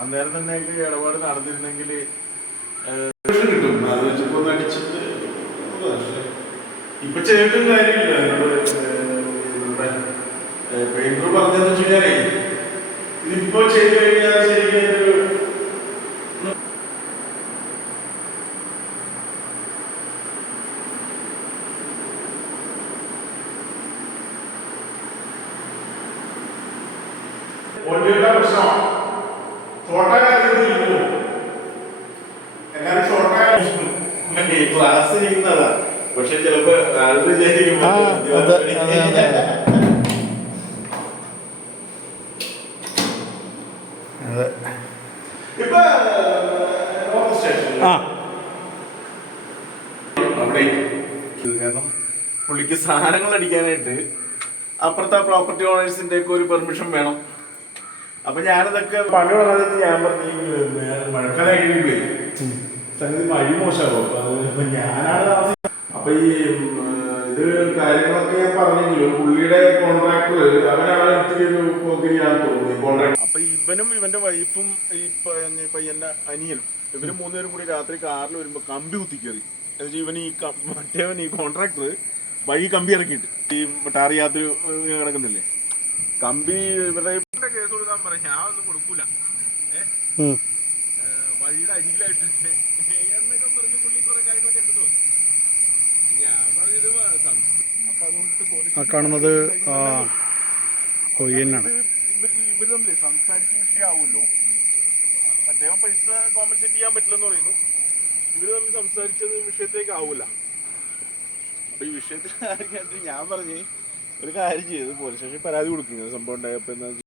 അന്നേരം തന്നെ ഇടപാട് നടന്നിരുന്നെങ്കിൽ കിട്ടും. അത് വെച്ചപ്പോ ഒന്ന് അടിച്ചിട്ട് ഇപ്പൊ ചെയ്തിട്ടും കാര്യമില്ല. പെയിന്റർ പറഞ്ഞതെന്ന് വെച്ച് കഴിഞ്ഞാലേ ഇതിപ്പോ ചെയ്ത് കഴിഞ്ഞാൽ ശരിക്കും പ്രശ്നമാണ്. ക്ലാസ് ചെയ്യുന്നതാ, പക്ഷെ ചിലപ്പോ ആളുകൾ വിചാരിക്കും കാരണം പുള്ളിക്ക് സാധനങ്ങൾ അടിക്കാനായിട്ട് അപ്പുറത്തെ പ്രോപ്പർട്ടി ഓണേഴ്സിന്റെ ഒക്കെ ഒരു പെർമിഷൻ വേണം. അപ്പൊ ഞാനിതൊക്കെ പണി വളർന്നിട്ട് ഞാൻ പറഞ്ഞു മഴക്കാലായി സംഗതി മഴ മോശമാകും. അപ്പൊ ഞാനാണ് താമസിക്കുന്നത്. അപ്പൊ ഈ ഇത് കാര്യങ്ങളൊക്കെ ഞാൻ പറഞ്ഞെങ്കിലും പുള്ളിയുടെ കോൺട്രാക്ടർ അവനാണ് എനിക്കൊരു പോക്കിരിയാന്ന് തോന്നുന്നു കോൺട്രാക്ടർ. അപ്പൊ ഇവനും ഇവന്റെ വൈഫും ഈ പയ്യന്റെ അനിയനും ഇവര് മൂന്നുപേരും കൂടി രാത്രി കാറിൽ വരുമ്പോ കമ്പി കുത്തിക്കേറി. എന്നുവെച്ചാൽ ഇവൻ മറ്റേവൻ ഈ കോൺട്രാക്ടർ വഴി കമ്പി ഇറക്കിയിട്ട് ഈ ടാറിയാത്ര കിടക്കുന്നില്ലേ കമ്പി ഇവരുടെ കേസ് കൊടുക്കാൻ പറയാം. ഞാൻ ഒന്നും കൊടുക്കൂല, വഴിയുടെ അരികിലായിട്ട് എന്നൊക്കെ പറഞ്ഞ് പുള്ളി കുറെ കാര്യങ്ങളൊക്കെ ഉണ്ട് തോന്നുന്നു. ഞാൻ പറഞ്ഞത് അപ്പൊ അതുകൊണ്ട് പോലീസ് കാണുന്നത് ഇവര് തമ്മിൽ സംസാരിച്ച വിഷയമാവുമല്ലോ. മറ്റേ പൈസ കോമ്പൻസേറ്റ് ചെയ്യാൻ പറ്റില്ലെന്ന് പറയുന്നു. ഇവര് തമ്മിൽ സംസാരിച്ചത് വിഷയത്തേക്ക് ആവൂല. അപ്പൊ ഈ വിഷയത്തിൽ ഞാൻ പറഞ്ഞ് ഒരു കാര്യം ചെയ്ത് പോലീസ് സ്റ്റേഷനിൽ പരാതി കൊടുക്കുന്നത് സംഭവം ഉണ്ടായപ്പോ